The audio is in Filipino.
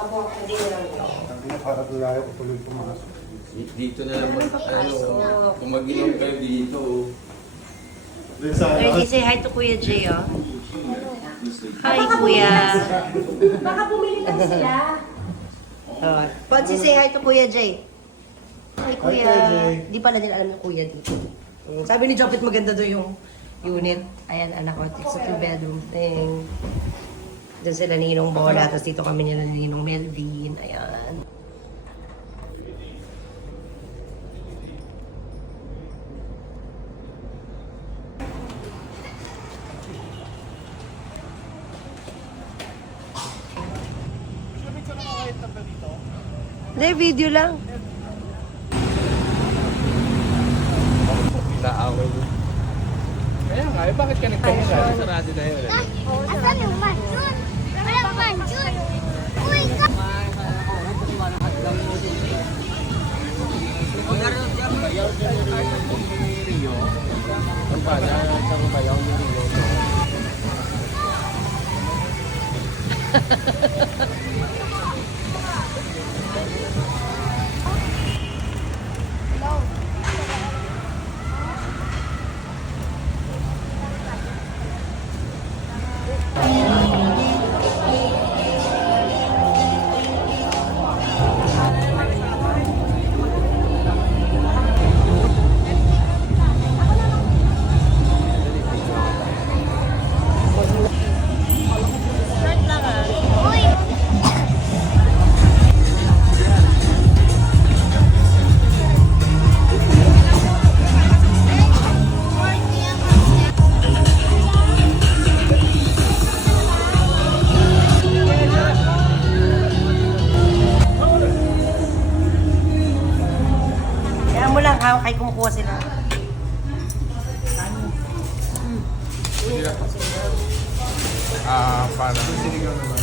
Abo, hindi na lang ito. Para tulayo ko tuloy pumasok. Dito na lang kung mag-inom kayo dito. Ernie, say hi to Kuya Jay, oh. Hi, Kuya. Baka bumili lang sila. Ponsi, say hi to Kuya Jay. Hi, Kuya. Hi, Kuya Jay. Di pala nila alam yung Kuya dito. Sabi ni Jopit maganda doon yung unit. Ayan, anak ko. It's a two-bedroom thing. Doon sila ni Ninong Bola. Tapos dito kami nila ni Ninong Melvin. Ayan. Hindi, video lang. Naaway mo. Kaya nga, bakit ka nagpahinga? Sarado na yun. Asan yung mansion? Walang mansion. Uy, ka! Ang pala, saan ba yung Rio? Uy! Kaya mo lang, ha? Kay kumukuha sila. Parang sinigaw naman.